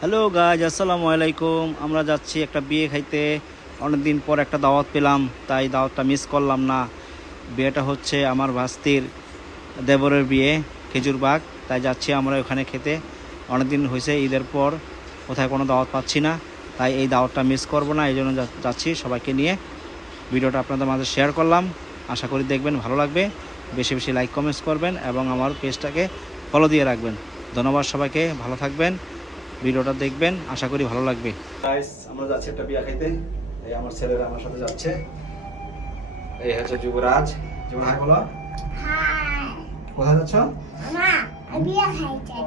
Hello guys, আসসালামু আলাইকুম। আমরা যাচ্ছি একটা বিয়ে খাইতে। অনেক দিন পর একটা দাওয়াত পেলাম, তাই দাওয়াতটা মিস করলাম না। বিয়েটা হচ্ছে আমার ভাস্তির দেবরের বিয়ে, খেজুরবাগ। তাই যাচ্ছি আমরা ওখানে খেতে। অনেক দিন হয়েছে, ঈদের পর কোথায় কোনো দাওয়াত পাচ্ছি না, তাই এই দাওয়াতটা মিস করব না, এই জন্য যাচ্ছি সবাইকে নিয়ে। ভিডিওটা আপনাদের মাঝে শেয়ার করলাম, আশা করি দেখবেন, ভালো লাগবে। বেশি বেশি লাইক কমেন্টস করবেন এবং আমার পেজটাকে ফলো দিয়ে রাখবেন। ধন্যবাদ সবাইকে, ভালো থাকবেন। ভিডিওটা দেখবেন, আশা করি ভালো লাগবে। গাইস, আমরা যাচ্ছি একটা বিয়া খাইতে। এই আমার ছেলেরা আমার সাথে যাচ্ছে। এই হচ্ছে যুবরাজ। যুবরাজ হাই বলো। হাই। কোথায় যাচ্ছ? মা, আমি বিয়া খাইতে।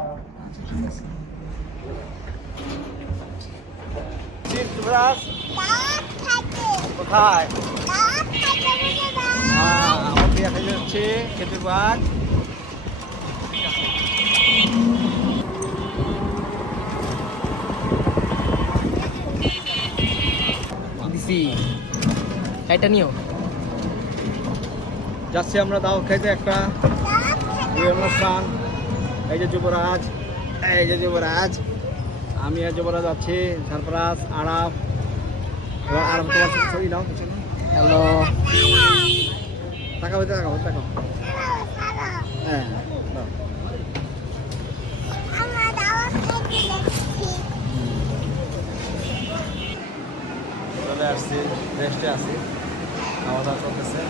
যুবরাজ দাঁত খাইতে। কোথায়? দাঁত খাইতে বলে দাও। আমরা বিয়া খাইতে যাচ্ছি খেজুরবাগ। যাচ্ছি আমরা দাওয়াত খাইতে একটা দাঁত খাইতে। বিয়ে অনুষ্ঠান। এই যে যুবরাজ, এই যে যুবরাজ, আমি আর যুবরাজ যাচ্ছি। সরফরাজ, আরাফ। এবার আরাফ তোমার ছবি নাও। হ্যালো, তাকাও তাকাও তাকাও। হ্যাঁ, দাও। আমরা দাওয়াত খাইতে যাচ্ছি। চলে আসছি, রেস্টে আছি, খাওয়া দাওয়া চলতেছে।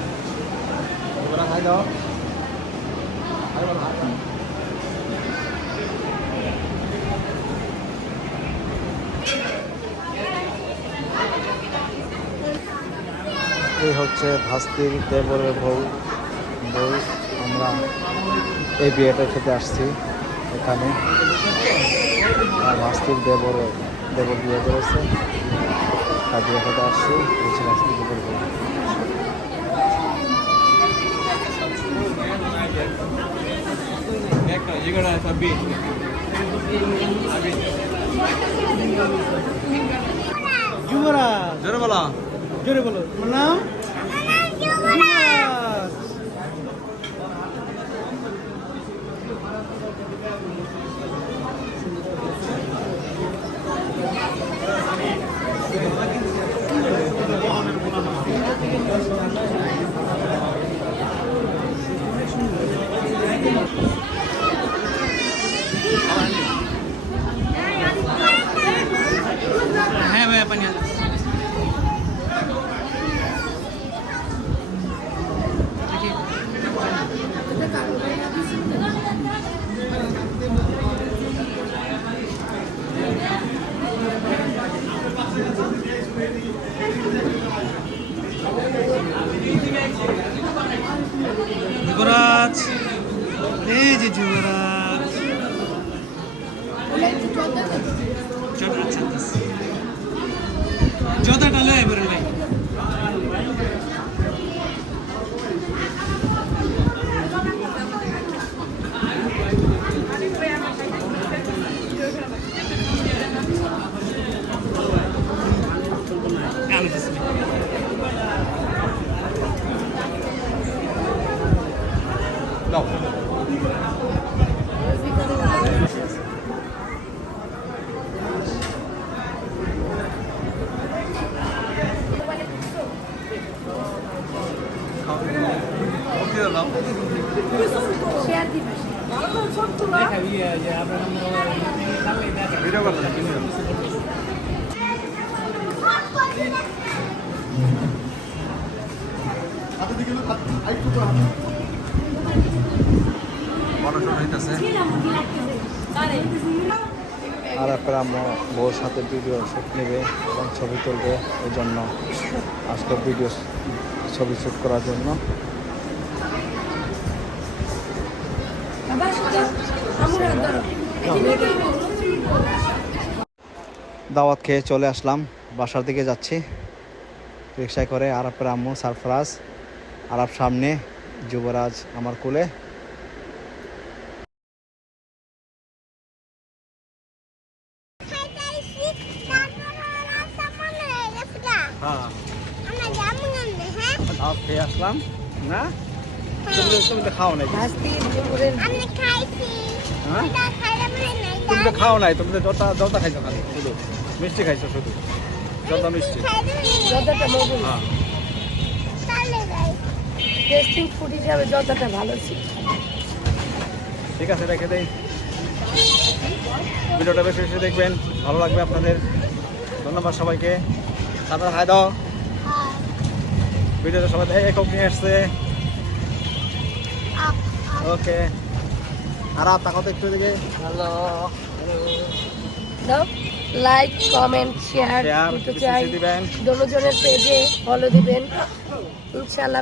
যুবরাজ হাই দাও। হাই বলো, হাই দাও। এই হচ্ছে ভাস্তির দেবরের বউ। আমরা এই বিয়েটা খেতে আসছি এখানে। আর ভাস্তির দেবর বিয়ে করেছে, তার বিয়ে খেতে আসছি। হচ্ছে ভাস্তির দেবর বউ। যুবরাজ, জোরে বলো, জোরে বলো। তোমার নাম? আমার নাম যুবরাজ। হ্যাঁ ভাই, পানি আছে। যুবরাজ, এই যে যুবরাজ। জোতাটা লয়ে বেরো ভাই। আর আপনারা বউর সাথে ভিডিও শ্যুট নেবে এবং ছবি তুলবে, এই জন্য আজকে ভিডিও ছবি শ্যুট করার জন্য। দাওয়াত খেয়ে চলে আসলাম, বাসার দিকে যাচ্ছি রিক্সায় করে। আরাফের আম্মু সরফরাজ, আরাফ সামনে, যুবরাজ আমার কোলে। খাইতে আইছি, তারপর ওরা সামনে গেছে গা। হ্যাঁ, আমরা যাবো না, হ্যাঁ? দাওয়াত খেয়ে আসলাম না। তুমি তো খাও নাকি? আমি খাইছি। হ্যাঁ, এটা খাইলে মনে নাই তুমি তো খাও নাই, তুমি তো জর্দা খাইছো খালি, শুধু মিষ্টি খাইছো, শুধু জর্দা মিষ্টি। জর্দাটা মধুর হ্যাঁ তাহলে যাই। টেস্টিং ফুড হিসাবে জর্দাটা ভালো ছিল। ঠিক আছে, রেখে দেই। ভিডিওটা বেশি বেশি দেখবেন, ভালো লাগবে আপনাদের। ধন্যবাদ সবাইকে। তারপরে হাই দাও। আর ভিডিওটা সবাই একক নিয়ে আসছে। আপ ওকে, আর তাকাও তো একটু দিকে। হ্যালো, দাও লাইক কমেন্ট শেয়ার শেয়ার দিতে চাই, দিবেন। দোনোজনের পেজে ফলো দিবেন ইনশাআল্লাহ।